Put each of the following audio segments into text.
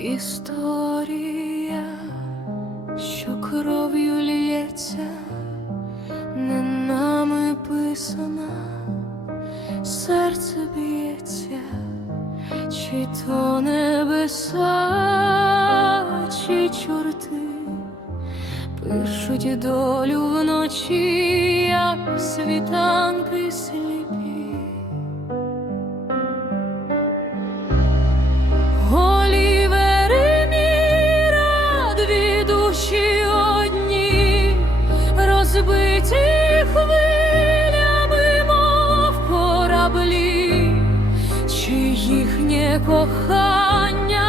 Історія, що кров'ю лється, не нами писана, серце б'ється, чи то небеса, чи чорти, пишуть долю вночі, як світанки сліпі. Кохання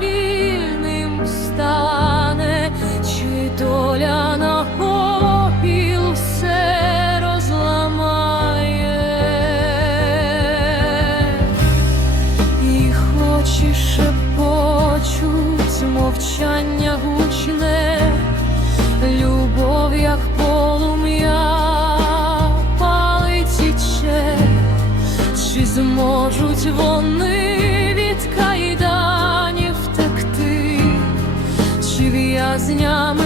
вільним стане, чи доля на попіл все розламає. І хочі шепочуть мовчання гучне, любов, як полум'я зможуть вони Празнями